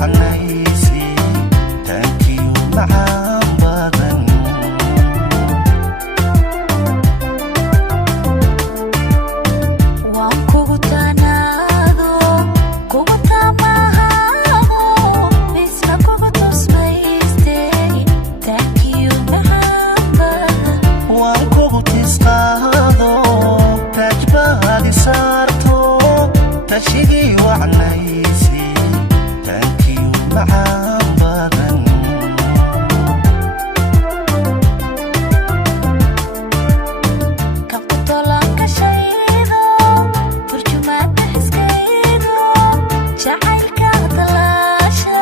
wacnaysi taankiyo macaan badan waan kugu taanaado kugu taamahaado isma kugu tusmaystay taankiyo macaan badan waan kugu tisqaado taajbaadi saarto tashigii wacnaysi taankiyo macaan badan kabku tolanka shaydo turjumaadda xiskaydo jacaylka talaasha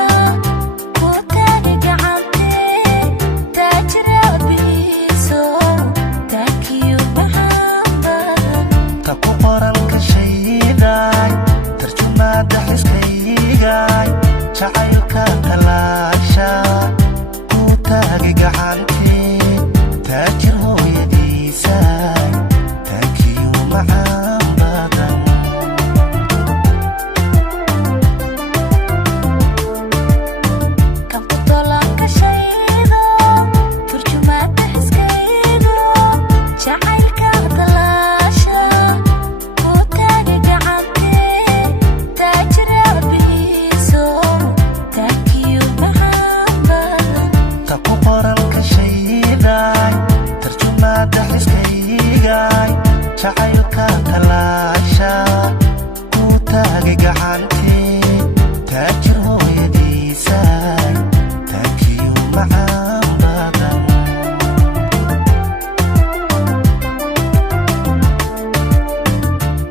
ku taagi gacantee taajiraabihiiso taankiyo macaan badan ta ku qoranka shaydaay tarjumaadda xiskaygaay jacaylka talaasha ku taagi gacantee taajir hooyadiisaay taankiyo macaan badan kabku tolanka shaydo turjumaadda xiskaydo jacaylka talaasha ku taagi gacantee taajiraabihiiso taankiyo macaan badan ta ku qoranka shaydaay tarjumaadda xiskaygaay jacaylka talaasha ku taagi gacantee taajir hooyadiisaay taankiyo macaan badan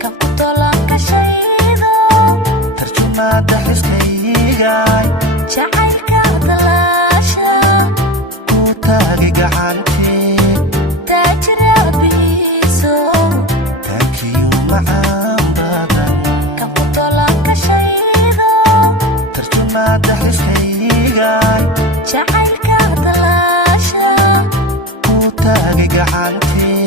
kabku tolanka shaydo tarjumaadda xiskaygaay jacaylka talaasha ku taagi gacantee taajiraabihiiso taankiyo macaan badan kabku tolanka shaydo tarjumaadda xiskaygaay jacaylka talaasha ku taagi gacantee